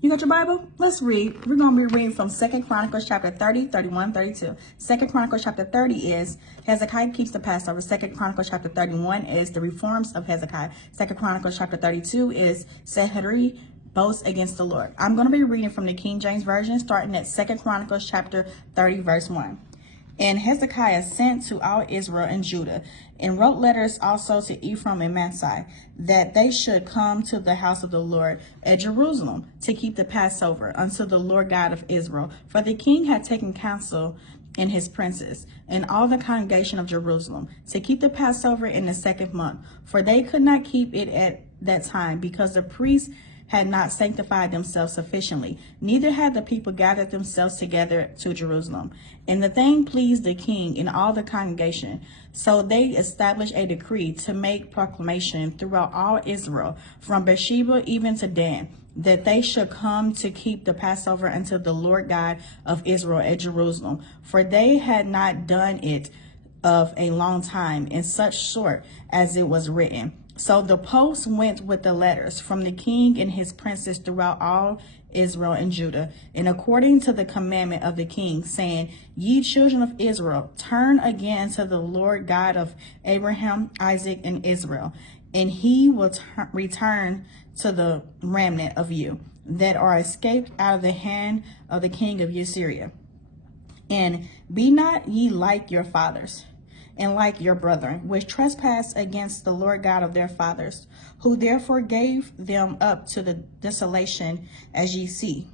You got your Bible? Let's read. We're going to be reading from 2 Chronicles chapter 30, 31, 32. 2 Chronicles chapter 30 is Hezekiah keeps the Passover. 2 Chronicles chapter 31 is the reforms of Hezekiah. 2 Chronicles chapter 32 is sincerity boasts against the Lord. I'm going to be reading from the King James Version, starting at 2 Chronicles chapter 30, verse 1. And Hezekiah sent to all Israel and Judah, and wrote letters also to Ephraim and Manasseh, that they should come to the house of the Lord at Jerusalem to keep the Passover unto the Lord God of Israel. For the king had taken counsel and his princes, and all the congregation of Jerusalem, to keep the Passover in the 2nd month. For they could not keep it at that time, because the priests had not sanctified themselves sufficiently, neither had the people gathered themselves together to Jerusalem. And the thing pleased the king and all the congregation. So they established a decree to make proclamation throughout all Israel, from Beersheba even to Dan, that they should come to keep the Passover unto the Lord God of Israel at Jerusalem. For they had not done it of a long time in such sort as it was written. So the post went with the letters from the king and his princes throughout all Israel and Judah, and according to the commandment of the king, saying, Ye children of Israel, turn again to the Lord God of Abraham, Isaac, and Israel, and he will return to the remnant of you that are escaped out of the hand of the king of Assyria. And be not ye like your fathers, and like your brethren, which trespassed against the Lord God of their fathers, who therefore gave them up to the desolation as ye see.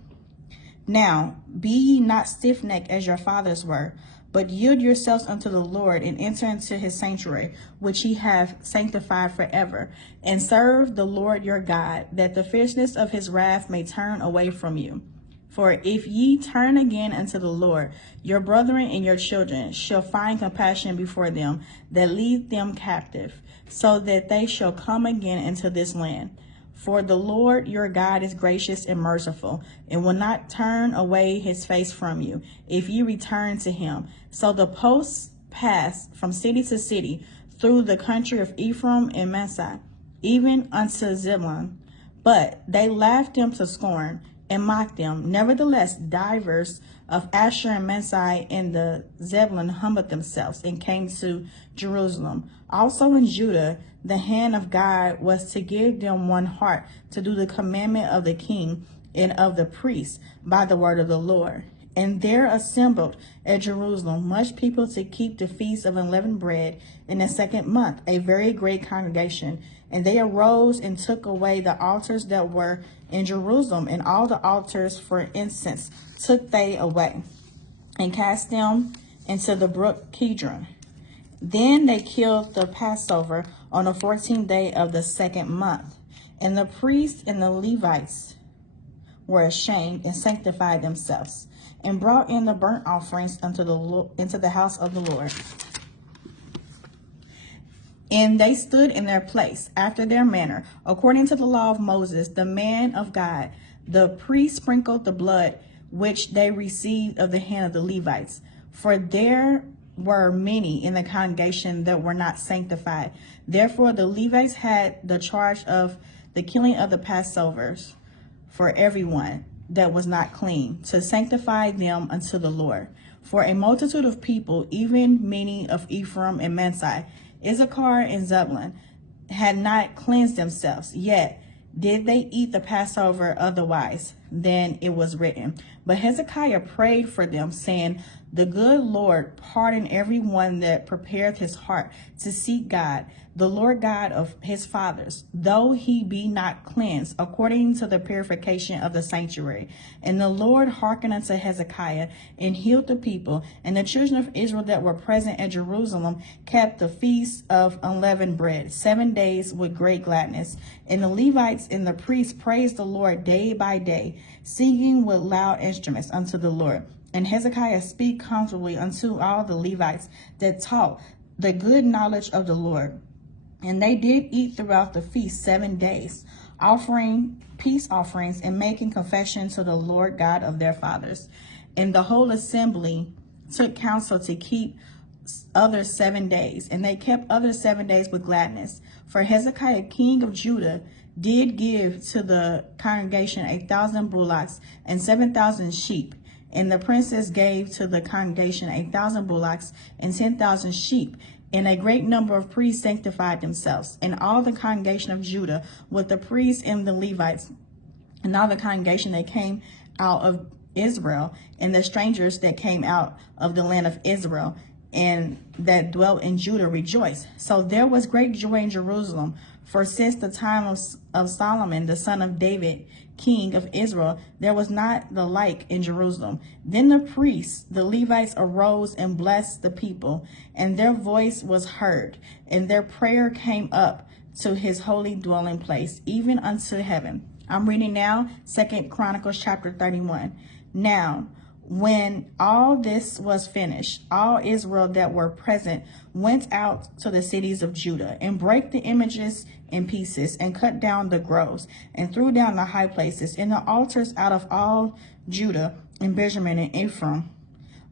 Now be ye not stiffnecked as your fathers were, but yield yourselves unto the Lord, and enter into his sanctuary, which he hath sanctified forever, and serve the Lord your God, that the fierceness of his wrath may turn away from you. For if ye turn again unto the Lord, your brethren and your children shall find compassion before them that lead them captive, so that they shall come again into this land. For the Lord your God is gracious and merciful, and will not turn away his face from you, if ye return to him. So the posts passed from city to city through the country of Ephraim and Manasseh, even unto Zebulun. But they laughed them to scorn, and mocked them. Nevertheless, divers of Asher and Manasseh and the Zebulun humbled themselves and came to Jerusalem. Also in Judah, the hand of God was to give them one heart to do the commandment of the king and of the priests by the word of the Lord. And there assembled at Jerusalem much people to keep the feast of unleavened bread in the 2nd month, a very great congregation. And they arose and took away the altars that were in Jerusalem, and all the altars for incense took they away, and cast them into the brook Kidron. Then they killed the Passover on the 14th day of the 2nd month. And the priests and the Levites were ashamed and sanctified themselves, and brought in the burnt offerings into the house of the Lord. And they stood in their place after their manner, according to the law of Moses, the man of God. The priests sprinkled the blood which they received of the hand of the Levites. For there were many in the congregation that were not sanctified. Therefore the Levites had the charge of the killing of the Passovers for everyone that was not clean, to sanctify them unto the Lord. For a multitude of people, even many of Ephraim and Manasseh, Issachar and Zebulun, had not cleansed themselves, yet did they eat the Passover otherwise than it was written. But Hezekiah prayed for them, saying, The good Lord pardon every one that prepareth his heart to seek God, the Lord God of his fathers, though he be not cleansed, according to the purification of the sanctuary. And the Lord hearkened unto Hezekiah, and healed the people. And the children of Israel that were present at Jerusalem kept the feast of unleavened bread 7 days with great gladness. And the Levites and the priests praised the Lord day by day, singing with loud instruments unto the Lord. And Hezekiah spake comfortably unto all the Levites that taught the good knowledge of the Lord. And they did eat throughout the feast 7 days, offering peace offerings and making confession to the Lord God of their fathers. And the whole assembly took counsel to keep other 7 days, and they kept other 7 days with gladness. For Hezekiah king of Judah did give to the congregation 1,000 bullocks and 7,000 sheep. And the princes gave to the congregation 1,000 bullocks and 10,000 sheep. And a great number of priests sanctified themselves, and all the congregation of Judah, with the priests and the Levites, and all the congregation that came out of Israel, and the strangers that came out of the land of Israel, and that dwelt in Judah rejoiced. So there was great joy in Jerusalem, for since the time of Solomon, the son of David, king of Israel, there was not the like in Jerusalem. Then the priests, the Levites, arose and blessed the people, and their voice was heard, and their prayer came up to his holy dwelling place, even unto heaven. I'm reading now 2 Chronicles chapter 31. Now, when all this was finished, all Israel that were present went out to the cities of Judah and brake the images in pieces and cut down the groves and threw down the high places and the altars out of all Judah and Benjamin and Ephraim,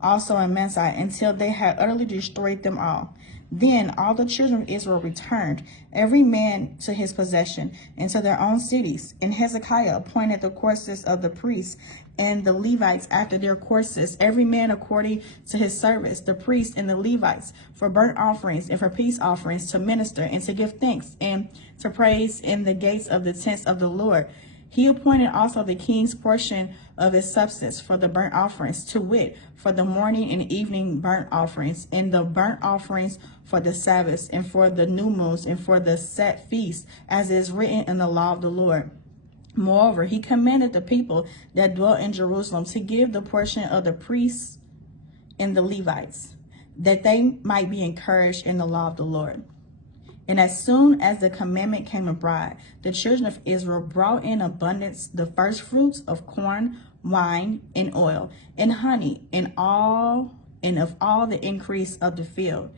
also in Manasseh, until they had utterly destroyed them all. Then all the children of Israel returned, every man to his possession, and to their own cities. And Hezekiah appointed the courses of the priests and the Levites after their courses, every man according to his service, the priests and the Levites, for burnt offerings and for peace offerings, to minister and to give thanks and to praise in the gates of the tents of the Lord. He appointed also the king's portion of his substance for the burnt offerings, to wit, for the morning and evening burnt offerings, and the burnt offerings for the Sabbaths, and for the new moons, and for the set feasts, as is written in the law of the Lord. Moreover, he commanded the people that dwelt in Jerusalem to give the portion of the priests and the Levites, that they might be encouraged in the law of the Lord. And as soon as the commandment came abroad, the children of Israel brought in abundance the first fruits of corn, wine, and oil, and honey, and of all the increase of the field.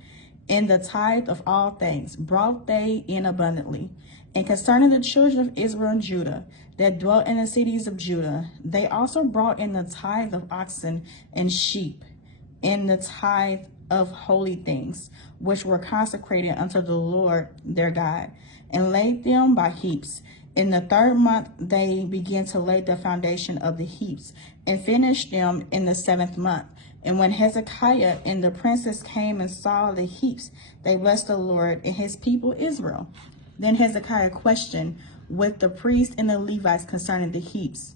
And the tithe of all things brought they in abundantly. And concerning the children of Israel and Judah that dwelt in the cities of Judah, they also brought in the tithe of oxen and sheep, and the tithe of holy things, which were consecrated unto the Lord their God, and laid them by heaps. In the 3rd month they began to lay the foundation of the heaps, and finished them in the 7th month. And when Hezekiah and the princes came and saw the heaps, they blessed the Lord and his people Israel. Then Hezekiah questioned with the priests and the Levites concerning the heaps.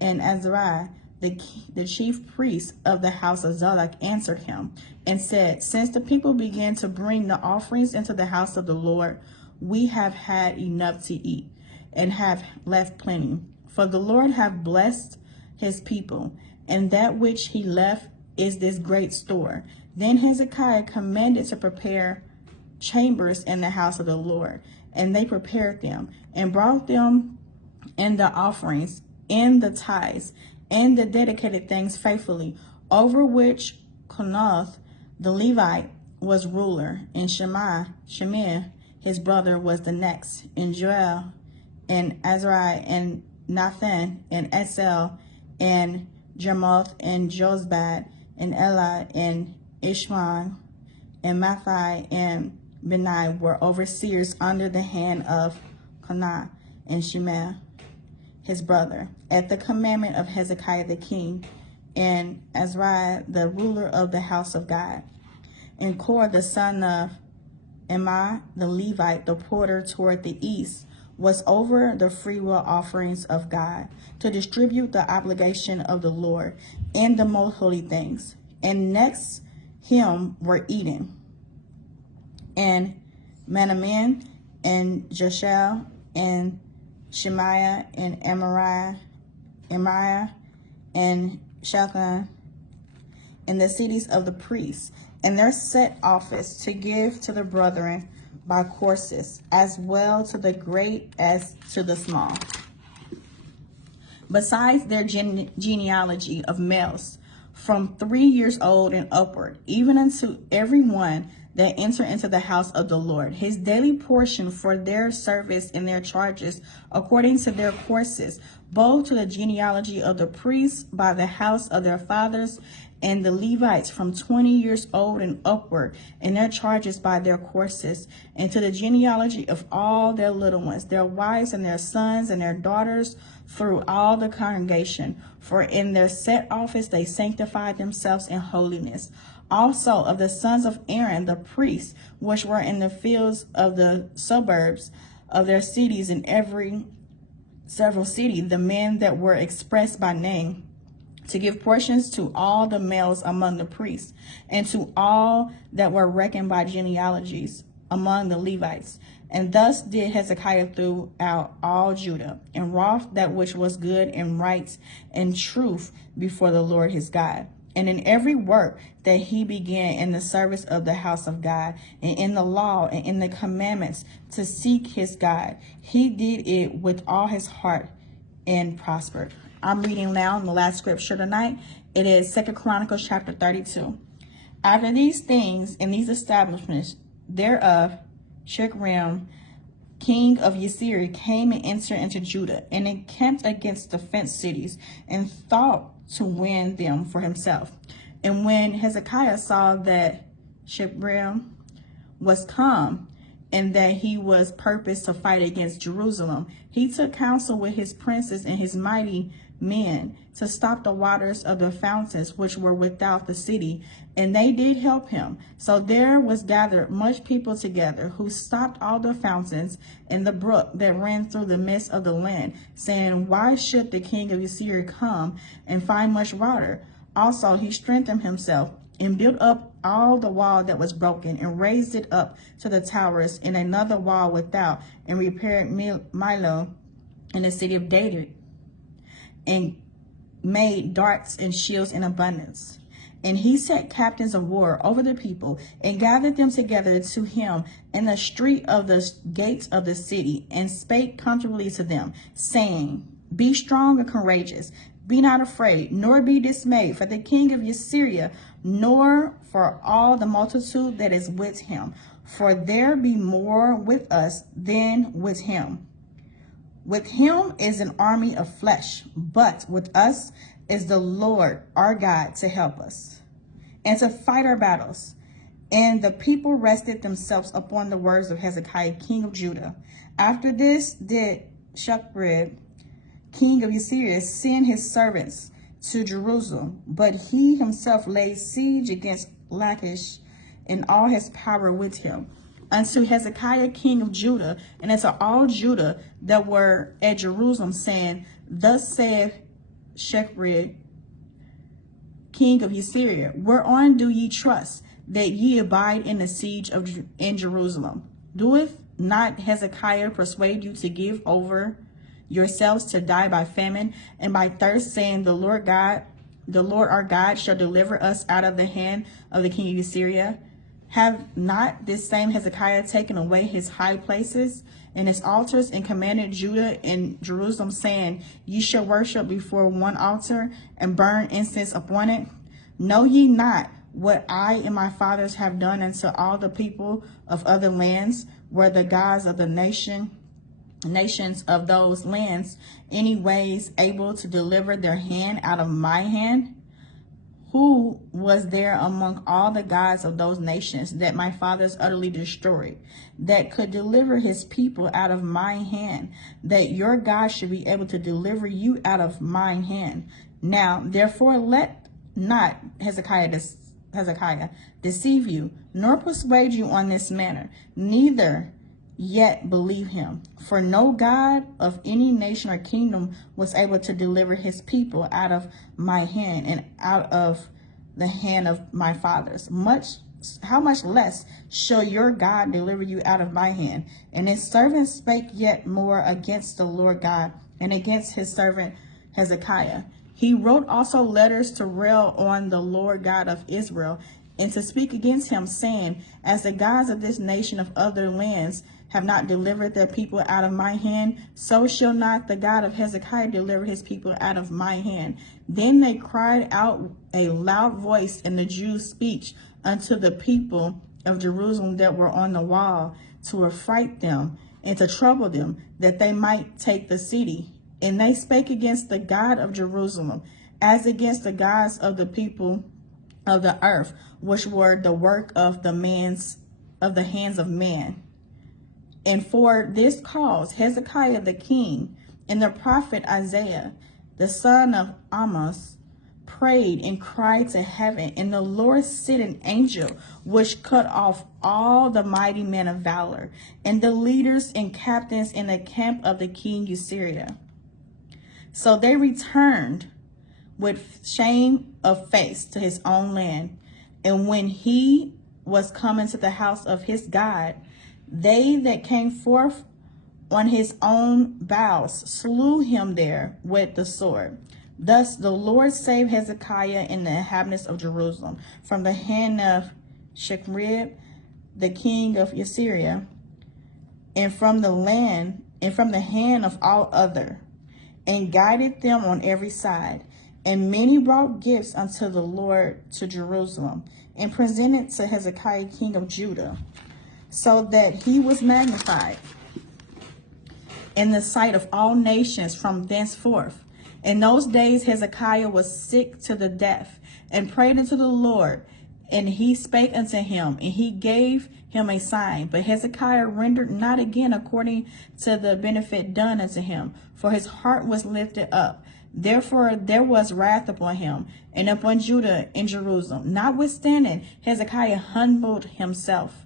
And Azariah, the chief priest of the house of Zadok, answered him and said, since the people began to bring the offerings into the house of the Lord, we have had enough to eat and have left plenty. For the Lord hath blessed his people, and that which he left is this great store. Then Hezekiah commanded to prepare chambers in the house of the Lord, and they prepared them and brought them in the offerings, in the tithes, and the dedicated things faithfully, over which Konath the Levite was ruler, and Shemaiah his brother was the next, and Joel, and Azariah, and Nathan, and Esel, and Jemoth, and Jozbad, and Eli, and Ishmael, and Mathai, and Benai were overseers under the hand of Konath and Shemaiah his brother, at the commandment of Hezekiah the king, and Azariah the ruler of the house of God. And Kor the son of Emma the Levite, the porter toward the east, was over the freewill offerings of God, to distribute the obligation of the Lord and the most holy things. And next him were Eden, and Manaman, and Joshua, and Shemaiah, and Amariah, and Shaphan, and the cities of the priests, and their set office to give to the brethren by courses, as well to the great as to the small. Besides their genealogy of males, from 3 years old and upward, even unto every one that enter into the house of the Lord, his daily portion for their service and their charges, according to their courses, both to the genealogy of the priests by the house of their fathers, and the Levites from 20 years old and upward, and their charges by their courses, and to the genealogy of all their little ones, their wives and their sons and their daughters, through all the congregation. For in their set office they sanctified themselves in holiness. Also of the sons of Aaron the priests, which were in the fields of the suburbs of their cities, in every several city, the men that were expressed by name, to give portions to all the males among the priests, and to all that were reckoned by genealogies among the Levites. And thus did Hezekiah throughout all Judah, and wrought that which was good and right and truth before the Lord his God. And in every work that he began in the service of the house of God, and in the law and in the commandments to seek his God, he did it with all his heart and prospered. I'm reading now in the last scripture tonight. It is 2 Chronicles chapter 32. After these things and these establishments thereof, Shechem, king of Assyria, came and entered into Judah, and encamped against the fenced cities, and thought to win them for himself. And when Hezekiah saw that Shechem was come, and that he was purposed to fight against Jerusalem, he took counsel with his princes and his mighty men to stop the waters of the fountains which were without the city, and they did help him. So there was gathered much people together, who stopped all the fountains and the brook that ran through the midst of the land, saying, why should the king of Assyria come and find much water? Also he strengthened himself and built up all the wall that was broken, and raised it up to the towers, and another wall without, and repaired Milo in the city of David, and made darts and shields in abundance. And he set captains of war over the people, and gathered them together to him in the street of the gates of the city, and spake comfortably to them, saying, be strong and courageous, be not afraid, nor be dismayed for the king of Assyria, nor for all the multitude that is with him. For there be more with us than with him. With him is an army of flesh, but with us is the Lord our God to help us, and to fight our battles. And the people rested themselves upon the words of Hezekiah, king of Judah. After this did Shechem, king of Assyria, send his servants to Jerusalem, but he himself laid siege against Lachish, and all his power with him, unto Hezekiah, king of Judah, and unto all Judah that were at Jerusalem, saying, thus saith Shechem, king of Assyria, whereon do ye trust, that ye abide in the siege in Jerusalem? Doeth not Hezekiah persuade you to give over yourselves to die by famine and by thirst, saying, the Lord our God shall deliver us out of the hand of the king of Assyria? Have not this same Hezekiah taken away his high places and his altars, and commanded Judah and Jerusalem, saying, ye shall worship before one altar and burn incense upon it? Know ye not what I and my fathers have done unto all the people of other lands, where the gods of the nations of those lands any ways able to deliver their hand out of my hand? Who was there among all the gods of those nations that my fathers utterly destroyed, that could deliver his people out of my hand, that your God should be able to deliver you out of my hand? Now, therefore, let not Hezekiah deceive you, nor persuade you on this manner, neither yet believe him. For no God of any nation or kingdom was able to deliver his people out of my hand and out of the hand of my fathers. How much less shall your God deliver you out of my hand? And his servant spake yet more against the Lord God and against his servant Hezekiah. He wrote also letters to rail on the Lord God of Israel, and to speak against him, saying, as the gods of this nation of other lands have not delivered their people out of my hand, so shall not the God of Hezekiah deliver his people out of my hand. Then they cried out a loud voice in the Jews' speech unto the people of Jerusalem that were on the wall, to affright them and to trouble them, that they might take the city. And they spake against the God of Jerusalem, as against the gods of the people of the earth, which were the work of the hands of man. And for this cause Hezekiah the king and the prophet Isaiah, the son of Amos, prayed and cried to heaven, and the Lord sent an angel which cut off all the mighty men of valor and the leaders and captains in the camp of the king of Syria. So they returned with shame of face to his own land. And when he was coming to the house of his God, they that came forth on his own boughs slew him there with the sword. Thus the Lord saved Hezekiah and the inhabitants of Jerusalem from the hand of Sennacherib, the king of Assyria, and from the hand of all other, and guided them on every side. And many brought gifts unto the Lord to Jerusalem, and presented to Hezekiah king of Judah, so that he was magnified in the sight of all nations from thenceforth. In those days Hezekiah was sick to the death, and prayed unto the Lord, and he spake unto him, and he gave him a sign. But Hezekiah rendered not again according to the benefit done unto him, for his heart was lifted up. Therefore there was wrath upon him, and upon Judah and Jerusalem. Notwithstanding, Hezekiah humbled himself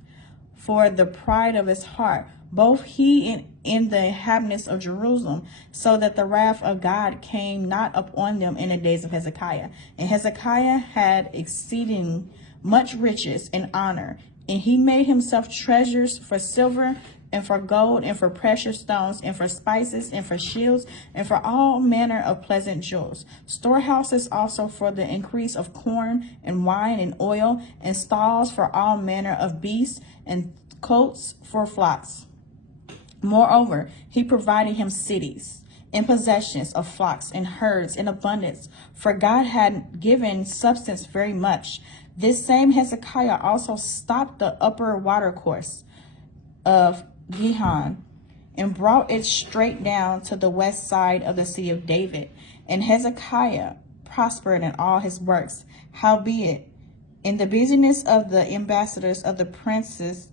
for the pride of his heart, both he and the inhabitants of Jerusalem, so that the wrath of God came not upon them in the days of Hezekiah. And Hezekiah had exceeding much riches and honor, and he made himself treasures for silver and for gold and for precious stones and for spices and for shields and for all manner of pleasant jewels, storehouses also for the increase of corn and wine and oil, and stalls for all manner of beasts, and coats for flocks. Moreover, he provided him cities and possessions of flocks and herds in abundance, for God had given substance very much. This same Hezekiah also stopped the upper watercourse of Gihon, and brought it straight down to the west side of the city of David. And Hezekiah prospered in all his works. Howbeit, in the busyness of the ambassadors of the princes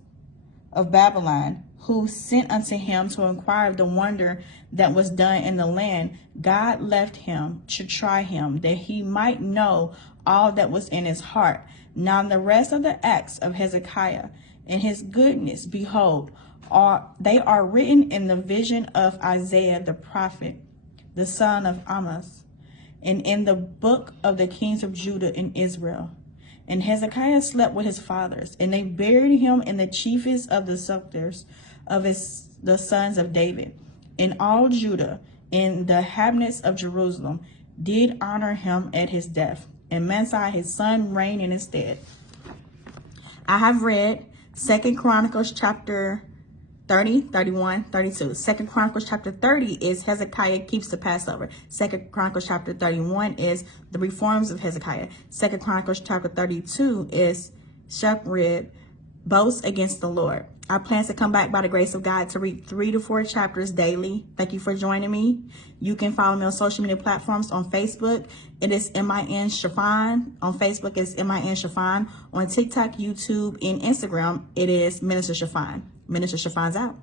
of Babylon, who sent unto him to inquire of the wonder that was done in the land, God left him to try him, that he might know all that was in his heart. Now the rest of the acts of Hezekiah and his goodness, behold, they are written in the vision of Isaiah the prophet, the son of Amos, and in the book of the kings of Judah and Israel. And Hezekiah slept with his fathers, and they buried him in the chiefest of the sepulchres of the sons of David. And all Judah and the inhabitants of Jerusalem did honor him at his death, and Manasseh his son reigned in his stead. I have read 2 Chronicles chapter 30, 31, 32. 2 Chronicles chapter 30 is Hezekiah keeps the Passover. 2 Chronicles chapter 31 is the reforms of Hezekiah. 2 Chronicles chapter 32 is Sennacherib boasts against the Lord. I plan to come back by the grace of God to read 3 to 4 chapters daily. Thank you for joining me. You can follow me on social media platforms. On Facebook, it is MIN Chiffon. On Facebook, it's MIN Chiffon. On TikTok, YouTube, and Instagram, it is Minister Chiffon. Minister Chiffon's out.